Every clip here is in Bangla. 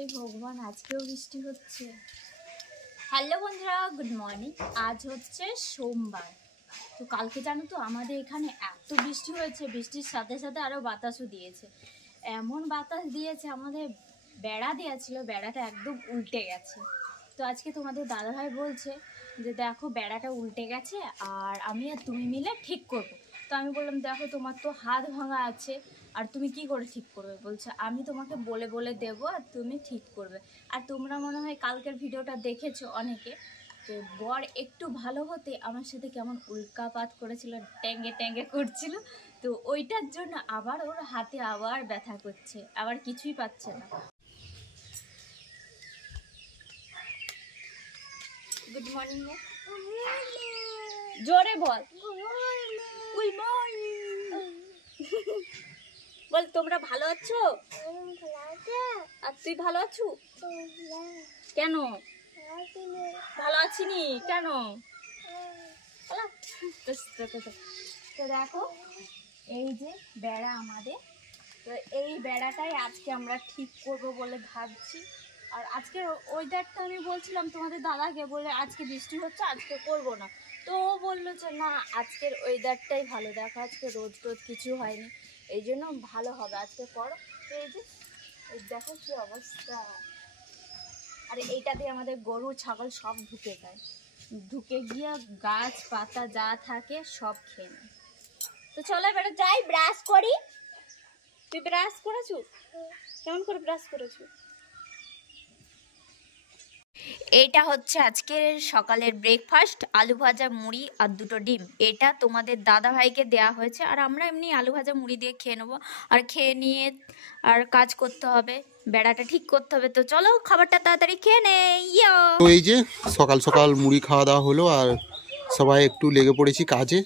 সেই ভগবান আজকেও বৃষ্টি হচ্ছে। হ্যালো বন্ধুরা, গুড মর্নিং। আজ হচ্ছে সোমবার। তো কালকে জানো তো আমাদের এখানে এত বৃষ্টি হয়েছে, বৃষ্টির সাথে সাথে আরও বাতাসও দিয়েছে। এমন বাতাস দিয়েছে, আমাদের বেড়া দেওয়া ছিল, বেড়াটা একদম উল্টে গেছে। তো আজকে তোমাদের দাদাভাই বলছে যে দেখো বেড়াটা উল্টে গেছে আর আমি আর তুমি মিলে ঠিক করবো। তো আমি বললাম দেখো তোমার তো হাত ভাঙা আছে আর তুমি কি করে ঠিক করবে? বলছে আমি তোমাকে বলে বলে দেবো আর তুমি ঠিক করবে। আর তোমরা মনে হয় কালকের ভিডিওটা দেখেছো অনেকে, তো বর একটু ভালো হতে আমার সাথে কেমন উল্কাপাত করেছিল, ট্যাঙ্গে ট্যাঙ্গে করছিল। তো ওইটার জন্য আবার ওর হাতে আবার ব্যথা করছে, আবার কিছুই পাচ্ছে না। গুড মর্নিং জোরে বল। গুড মর্নিং বল। তোমরা ভালো আছো? আর তুই ভালো আছো? কেন ভালো আছিনি? কেন? তো দেখো এই যে বেড়া আমাদের, তো এই বেড়াটাই আজকে আমরা ঠিক করব বলে ভাবছি। আর আজকের ওয়েদারটা আমি বলছিলাম তোমাদের দাদাকে, বলে আজকে বৃষ্টি হচ্ছে আজকে করব না। তো ও বললো যে না আজকের ওয়েদারটাই ভালো, দেখো আজকে রোদ টোদ কিছু হয়নি, এই জন্য ভালো হবে আজকে করো। তো এই যে দেখো কি অবস্থা। আর এইটাতে আমাদের গরু ছাগল সব ঢুকে যায়, ঢুকে গিয়ে গাছ পাতা যা থাকে সব খেয়ে নেয়। তো চলো এবার যাই ব্রাশ করি। তুই ব্রাশ করেছো? কেমন করে ব্রাশ করেছো? এইটা হচ্ছে আজকের সকালের ব্রেকফাস্ট, আলু ভাজা মুড়ি আর দুটো ডিম। এটা তোমাদের দাদা ভাইকে দেওয়া হয়েছে, আর আমরা এমনি আলু ভাজা মুড়ি দিয়ে খেয়ে নেবো। আর খেয়ে নিয়ে আর কাজ করতে হবে, বেড়াটা ঠিক করতে হবে। তো চলো খাবারটা তাড়াতাড়ি খেয়ে নে। তো এই যে সকাল সকাল মুড়ি খাওয়া দাওয়া হলো আর সবাই একটু লেগে পড়েছি কাজে।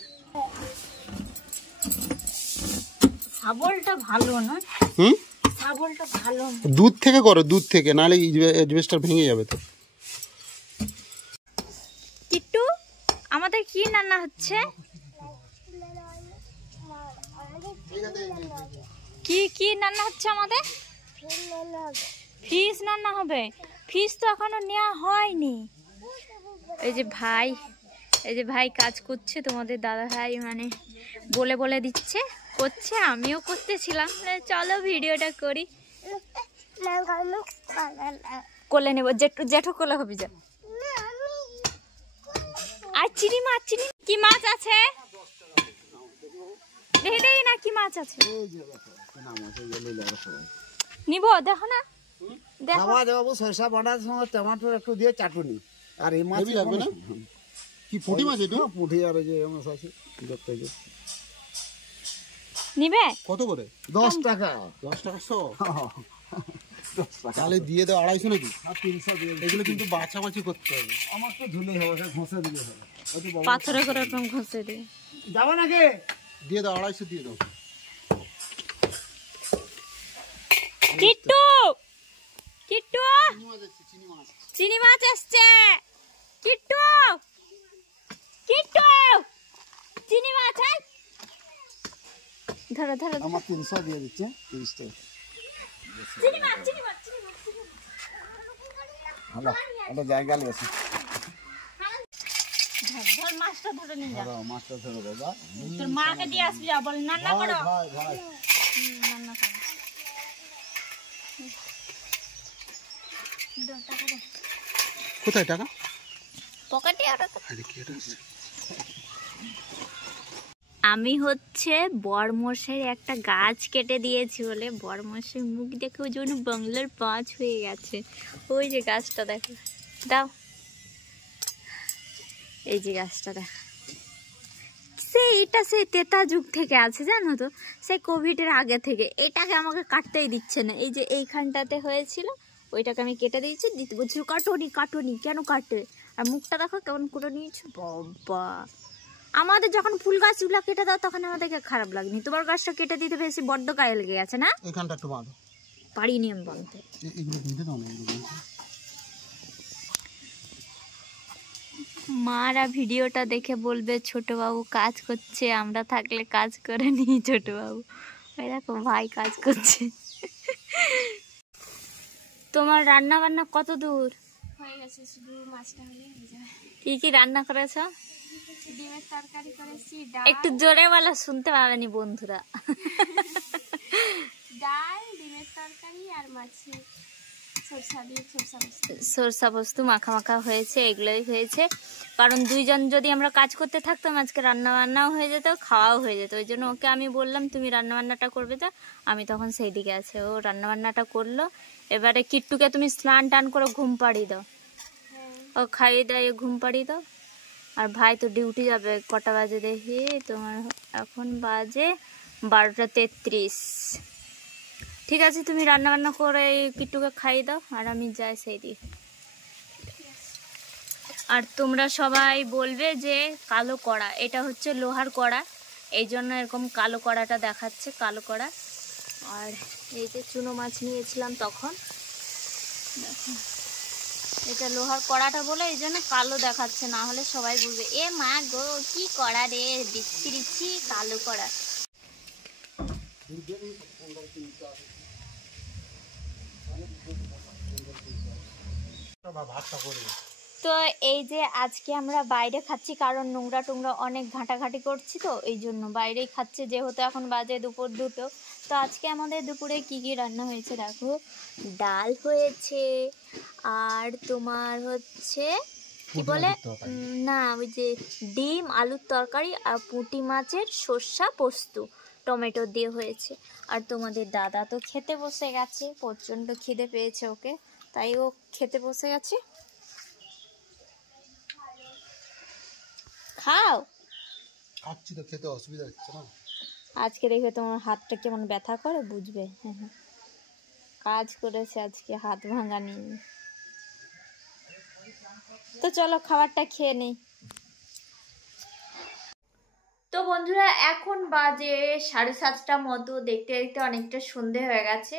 শাবলটা ভালো না? শাবলটা ভালো না। দুধ থেকে করো, দুধ থেকে, নাহলে এজবেস্টার ভেঙে যাবে। তো কিট্টু আমাদের কি রান্না হচ্ছে? কি কি রান্না হচ্ছে আমাদের? ফিশ রান্না হবে। ফিশ তো এখনো নেওয়া হয়নি। এই যে ভাই কাজ করছে, তোমাদের দাদা ভাই মানে বলে বলে দিচ্ছে, করছে, আমিও করতেছিলাম। চলো ভিডিওটা করি, কোলে নেবো। জেঠো কোলে হবি যা। আর চিনি মাছ, চিনি কি মাছ আছে দেখে না, কি মাছ আছে নিবো, দেখো না, দেখো সরষা বাটার সঙ্গে টমেটো একটু দিয়ে চাটুনি। আর এই মাছ লাগবে না? কি পুঁটি মাছ? এটা পুঁটি আর এই যে মাছ আছে দেখতে। নিবে কত করে? 10 টাকা। 10 টাকা শো? তাহলে দিয়ে দাও 250 নাকি? আর 300 দিয়ে। এগুলো কিন্তু বাছাবাছি করতে হবে। আমার তো ধুলেই হবে, ঘষে দিলে হবে। পাথরে করে এরকম ঘষে দিয়ে যাবে নাকি? দিয়ে দাও 250 দিয়ে দাও। কিট্টু কিট্টু চিনি মাছ আসছে। কিট্টু কিট্টু চিনি মাছ আছে, ধরো ধরো। আমার 300 দিয়ে দিচ্ছে, 30 টাকা। চিনি মাছ, চিনি মাছ, চিনি মাছ। হ্যালো, এটা জায়গা লেছে। ধর মাছটা ধরে নিয়ে যা। ধরো মাছটা ধরো বাবা। তোর মাকে দিয়ে আসবি, যা বল রান্না করো। ভাই ভাই রান্না করো। কোথায় টাকা? পকেটে। আমি হচ্ছে বরমশাইয়ের একটা গাছ কেটে দিয়েছি বলে বরমশাই মুখ দেখে ওই জন্য বাংলার 5 হয়ে গেছে। ওই যে গাছটা দেখো, দাও এই যে গাছটা দেখো, এটা সেই তেতা যুগ থেকে আছে জানো তো, সেই কোভিডের আগে থেকে। এটাকে আমাকে কাটতেই দিচ্ছে না। এই যে এইখানটাতে হয়েছিল ওইটাকে আমি কেটে দিয়েছি, দিতে বলছিল কাটনি কাটনি, কেন কাটে? আর মুখটা দেখো কেমন করে নিয়েছো বাবা। আমাদের যখন ফুল গাছগুলো কেটে দাও তখন আমাদেরকে খারাপ লাগনি, তোমার গাছটা কেটে দিতে বেশি বড্ড গায়ে লেগে গেছে না? এখানটা একটু বাঁধো। পারিনি আমি বাঁধতে। এগুলো বেঁধে দাও না। মারা ভিডিওটা দেখে বলবে ছোটবাবু কাজ করছে, আমরা থাকলে কাজ করে নি ছোটবাবু। ওই দেখো ভাই কাজ করছে। কোথায় টাকা? পকেটে আর। দিদি লাগবে না? নিবো দেখো না। কি 40 টাকা? তোমার রান্না বান্না কত দূর হয়ে গেছে, শুধু মাছটা হলে হয়ে যাবে। কি কি রান্না করেছো? ডিমের তরকারি করেছি, একটু জোরে বলা, শুনতে পাবেনি বন্ধুরা। ডাল, ডিমের তরকারি আর মাছের সরষা দিয়ে সরষা বস্তু মাখা মাখা হয়েছে, এগুলোই হয়েছে। কারণ দুইজন যদি আমরা কাজ করতে থাকতাম আজকে রান্না বান্নাও হয়ে যেত, খাওয়াও হয়ে যেত। ওই জন্য ওকে আমি বললাম তুমি রান্না বান্নাটা করবে, যা। আমি তখন সেই দিকে আছে, ও রান্না বান্নাটা করলো। এবারে কিট্টুকে তুমি স্নান টান করে ঘুম পাড়িয়ে দাও, ও খাইয়ে দেয়, ঘুম পাড়িয়ে দাও। আর ভাই তো ডিউটি যাবে, কটা বাজে দেখি তোমার? এখন বাজে 12:33। ঠিক আছে, তুমি রান্না বান্না করে কিট্টুকে খাইয়ে দাও, আর আমি যাই সেই দিকে। আর তোমরা সবাই বলবে যে কালো কড়া, এটা হচ্ছে লোহার কড়া, এই জন্য এরকম কালো কড়াটা দেখাচ্ছে, কালো কড়া। আর এই যে চুনো মাছ নিয়েছিলাম তখন, দেখো এটা লোহার কড়াটা বলে এই জন্য কালো দেখাচ্ছে, না হলে সবাই বলবে এ মা গো কি কড়া রে, বিচ্ছিরিচ্ছি কালো কড়া। তো এই যে আজকে আমরা বাইরে খাচ্ছি, কারণ নোংরা টোংরা অনেক ঘাঁটাঘাঁটি করছি, তো এই জন্য বাইরেই খাচ্ছে, যেহেতু এখন বাজে দুপুর 2টো। তো আজকে আমাদের দুপুরে কি কি রান্না হয়েছে দেখো, ডাল হয়েছে, আর তোমার হচ্ছে কি বলে না, ওই যে ডিম আলুর তরকারি, আর পুঁটি মাছের সর্ষা পোস্ত টমেটো দিয়ে হয়েছে। আর তোমাদের দাদা তো খেতে বসে গেছে, প্রচণ্ড খিদে পেয়েছে ওকে, তাই ও খেতে বসে গেছে। খাও, খাচ্ছি তো, খেতে অসুবিধা হচ্ছে না। আজকে দেখবে তোমার হাতটা কেমন ব্যথা করে, বুঝবে। হ্যাঁ, কাজ করেছে আজকে, হাত ভাঙা নেই। তো চলো খাবারটা খেয়ে নেই। তো বন্ধুরা এখন বাজে 7:30 মতো, দেখতে দেখতে অনেকটা সন্ধে হয়ে গেছে।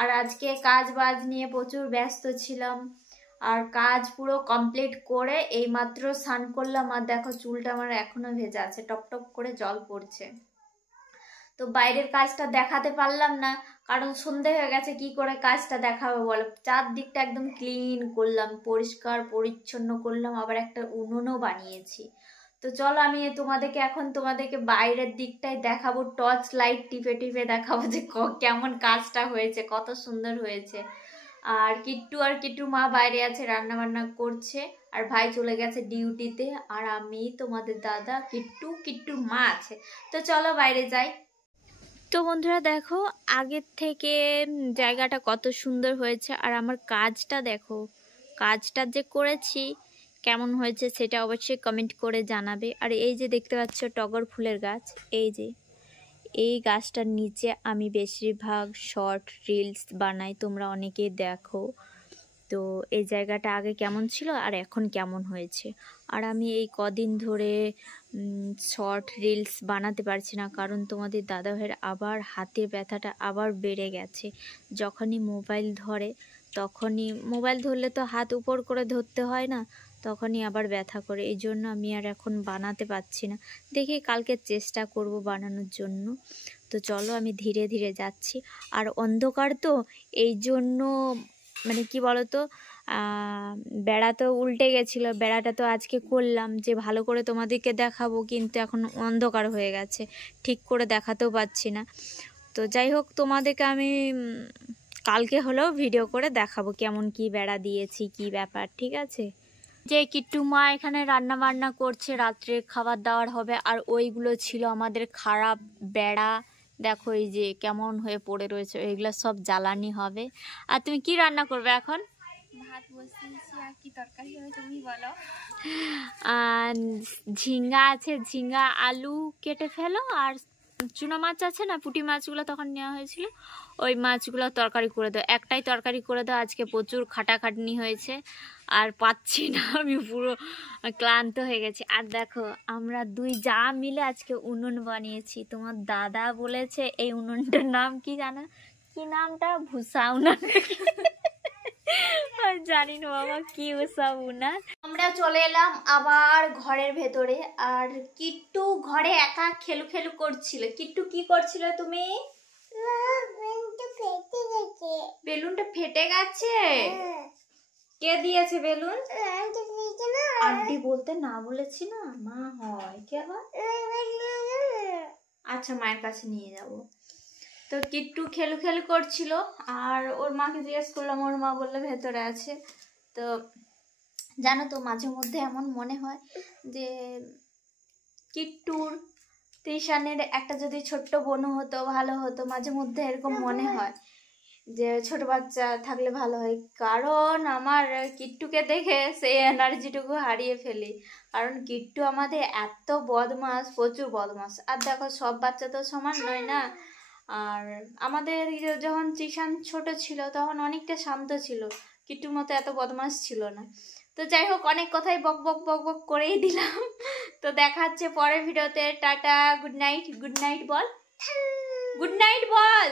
আর আজকে কাজ বাজ নিয়ে প্রচুর ব্যস্ত ছিলাম, আর কাজ পুরো কমপ্লিট করে এইমাত্র স্নান করলাম। আর দেখো চুলটা আমার এখনো ভেজা আছে, টপ টপ করে জল পড়ছে। তো বাইরের কাজটা দেখাতে পারলাম না, কারণ সন্ধে হয়ে গেছে, কি করে কাজটা দেখাবো বলো। চারদিকটা একদম ক্লিন করলাম, পরিষ্কার পরিচ্ছন্ন করলাম, আবার একটা উনুনও বানিয়েছি। তো চলো আমি তোমাদেরকে বাইরের দিকটাই দেখাবো, টর্চ লাইট টিপে টিপে দেখাবো যে কেমন কাজটা হয়েছে, কত সুন্দর হয়েছে। আর কিট্টু মা বাইরে আছে, রান্না বান্না করছে, আর ভাই চলে গেছে ডিউটিতে, আর আমি, তোমাদের দাদা, কিট্টুর মা আছে। তো চলো বাইরে যাই। তো বন্ধুরা দেখো আগের থেকে জায়গাটা কত সুন্দর হয়েছে, আর আমার কাজটা দেখো, কাজটা যে করেছি কেমন হয়েছে সেটা অবশ্যই কমেন্ট করে জানাবে। আর এই যে দেখতে পাচ্ছ টগর ফুলের গাছ, এই গাছটার নিচে আমি বেশিরভাগ শর্ট রিলস বানাই, তোমরা অনেকেই দেখো। তো এই জায়গাটা আগে কেমন ছিল আর এখন কেমন হয়েছে। আর আমি এই কদিন ধরে শর্ট রিলস বানাতে পারছি না, কারণ তোমাদের দাদাভাইয়ের আবার হাতের ব্যথাটা আবার বেড়ে গেছে। যখনই মোবাইল ধরে, মোবাইল ধরলে তো হাত উপর করে ধরতে হয় না, তখনই আবার ব্যথা করে। এই জন্য আমি আর এখন বানাতে পারছি না, দেখি কালকে চেষ্টা করব বানানোর জন্য। তো চলো আমি ধীরে ধীরে যাচ্ছি। আর অন্ধকার তো, এই জন্য মানে কি বলতো, বেড়া তো উল্টে গেছিলো, বেড়াটা তো আজকে করলাম যে ভালো করে তোমাদেরকে দেখাবো, কিন্তু এখন অন্ধকার হয়ে গেছে, ঠিক করে দেখাতেও পাচ্ছি না। তো যাই হোক, তোমাদেরকে আমি কালকে হলেও ভিডিও করে দেখাবো কেমন কি বেড়া দিয়েছি, কি ব্যাপার, ঠিক আছে। যে কিট্টু মা এখানে রান্না বান্না করছে, রাত্রে খাবার দাবার হবে। আর ওইগুলো ছিল আমাদের খারাপ বেড়া, দেখো এই যে কেমন হয়ে পড়ে রয়েছে, এগুলো সব জ্বালানি হবে। আর তুমি কি রান্না করবে এখন? ভাত বসিয়েছি, আর কি তরকারি হবে তুমি বলো। ঝিঙ্গা আছে, ঝিঙ্গা আলু কেটে ফেলো, আর চুনো মাছ আছে না, পুঁটি মাছগুলো তখন নেওয়া হয়েছিল, ওই মাছগুলো তরকারি করে দাও, একটাই তরকারি করে দাও। আজকে প্রচুর খাটাখাটনি হয়েছে, আর পাচ্ছি না, আমি পুরো ক্লান্ত হয়ে গেছি। আর দেখো আমরা দুই যা মিলে আজকে উনুন বানিয়েছি। তোমার দাদা বলেছে এই উনুনটার নাম কি জানো? কি নামটা? ভুসা উনান জানি না বাবা কি ওসব উনান। আমরা চলে এলাম আবার ঘরের ভেতরে, আর কিট্টু ঘরে একা খেলু করছিল। কিট্টু কি করছিল তুমি? বেলুনটা ফেটে গেছে? কে দিয়েছে বেলুন? আন্টি বলতে না বলেছি না, মা হয় কে হয়। আচ্ছা মায়ের কাছে নিয়ে যাব। তো কিট্টু খেলু খেলু করছিল আর ওর মাকে জিজ্ঞেস করলাম, ওর মা বললো ভেতরে আছে। তো জানো তো মাঝে মধ্যে এমন মনে হয় যে কিট্টুর তৃষানের একটা যদি ছোট্ট বোনও হতো ভালো হতো, মাঝে মধ্যে এরকম মনে হয় যে ছোট বাচ্চা থাকলে ভালো হয়। কারণ আমার কিট্টুকে দেখে সেই এনার্জিটুকু হারিয়ে ফেলি। কারণ কিট্টু আমাদের এত বদমাস, প্রচুর বদমাস। আর দেখো সব বাচ্চা তো সমান নয় না। আর আমাদের যখন তৃষান ছোট ছিল তখন অনেকটা শান্ত ছিল, কিট্টুর মতো এত বদমাস ছিল না। তো যাই হোক, অনেক কথাই বক বক বক বক করেই দিলাম। তো দেখা হচ্ছে পরের ভিডিওতে। Tata, good night. Good night বল, গুড নাইট বল।